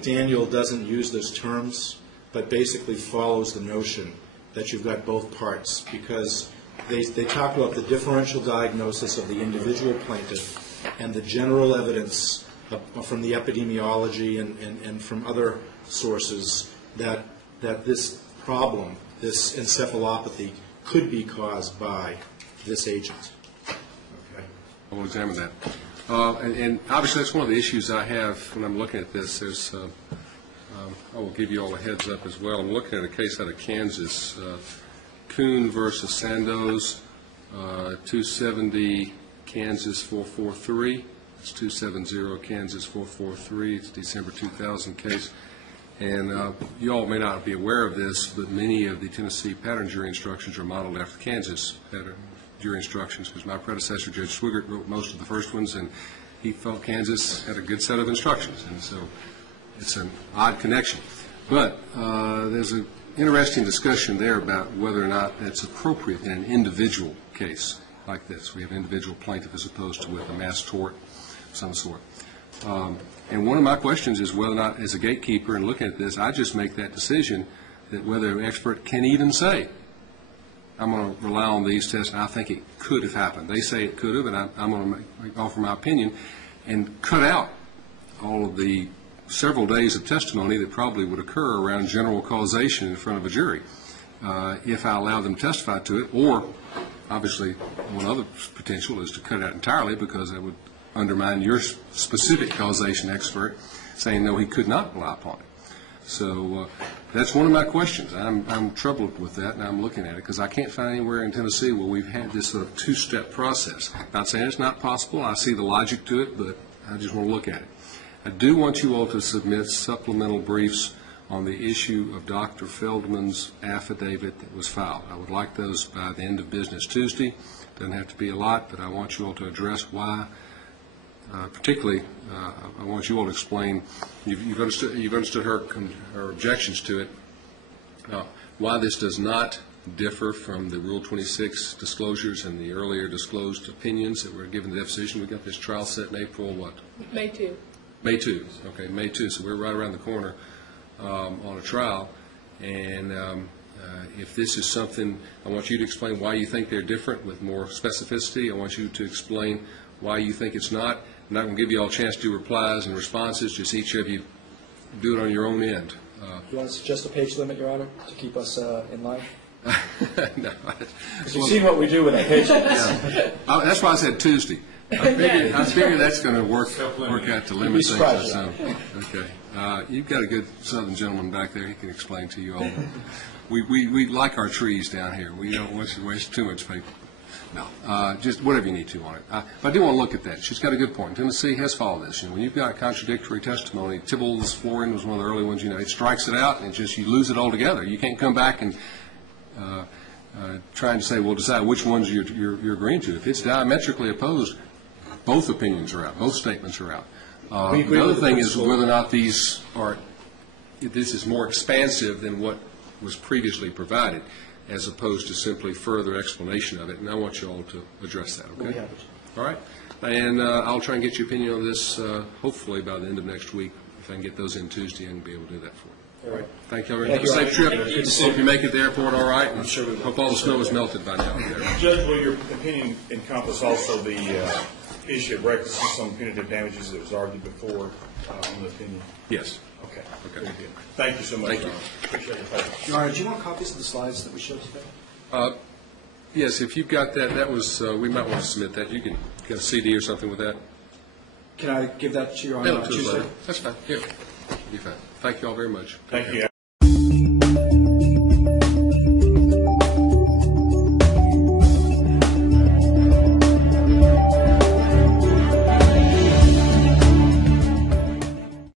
McDaniel doesn't use those terms, but basically follows the notion that you've got both parts, because they talk about the differential diagnosis of the individual plaintiff and the general evidence from the epidemiology and from other sources that this problem, this encephalopathy, could be caused by this agent. Okay. I will examine that. And obviously that's one of the issues I have when I'm looking at this. There's, I will give you all a heads up as well. I'm looking at a case out of Kansas, Kuhn versus Sandoz, 270 Kansas 443. It's 270 Kansas 443. It's December 2000 case. And you all may not be aware of this, but many of the Tennessee pattern jury instructions are modeled after Kansas pattern jury instructions, because my predecessor, Judge Swigert, wrote most of the first ones, and he felt Kansas had a good set of instructions. And so it's an odd connection. But there's an interesting discussion there about whether or not it's appropriate in an individual case like this. We have an individual plaintiff as opposed to with a mass tort of some sort. And one of my questions is whether or not, as a gatekeeper and looking at this, I just make that decision that whether an expert can even say, I'm going to rely on these tests, and I think it could have happened. They say it could have, and I'm going to offer my opinion and cut out all of the several days of testimony that probably would occur around general causation in front of a jury if I allow them to testify to it. Or, obviously, one other potential is to cut it out entirely, because that would undermine your specific causation expert saying, no, he could not rely upon it. So that's one of my questions. I'm troubled with that, and I'm looking at it, because I can't find anywhere in Tennessee where we've had this sort of two-step process. Not saying it's not possible. I see the logic to it, but I just want to look at it. I do want you all to submit supplemental briefs on the issue of Dr. Feldman's affidavit that was filed. I would like those by the end of business Tuesday. Doesn't have to be a lot, but I want you all to address why. Particularly, I want you all to explain, you've understood her objections to it, why this does not differ from the Rule 26 disclosures and the earlier disclosed opinions that were given to the deposition. We got this trial set in April, what? May 2. May 2. Okay, May 2. So we're right around the corner on a trial. And if this is something, I want you to explain why you think they're different with more specificity. I want you to explain why you think it's not. I'm not going to give you all a chance to do replies and responses. Just each of you do it on your own end. You want to suggest a page limit, Your Honor, to keep us in line? No. Because you've seen what we do with that page limit. That's why I said Tuesday. I figure that's going to work out to limit things. Okay. You've got a good Southern gentleman back there. He can explain to you all. We like our trees down here. We don't want to waste too much paper. No, just whatever you need to on it. But I do want to look at that. She's got a good point. Tennessee has followed this. When you've got contradictory testimony, Tibble's flooring was one of the early ones. It strikes it out, and just you lose it altogether. You can't come back and trying to say, well, decide which ones you're agreeing to. If it's diametrically opposed, both opinions are out. Both statements are out. The other thing is whether or not this is more expansive than what was previously provided, as opposed to simply further explanation of it. And I want you all to address that, okay? All right. And I'll try and get your opinion on this hopefully by the end of next week. If I can get those in Tuesday and be able to do that for you. All right. Thank you all very much. Have a safe trip. Hope you make it to the airport all right. And hope all the snow is melted by now. Judge, will your opinion encompass also the issue of recklessness on punitive damages that was argued before on the opinion? Yes. Okay. Very good. Thank you so much. Thank you. Appreciate your patience. Your Honor, do you want copies of the slides that we showed today? Yes, if you've got that, that was, we might want to submit that. You can get a CD or something with that. Can I give that to Your Honor Mail it on to us Tuesday? later. That's fine. Here. Be fine. Thank you all very much. Thank you.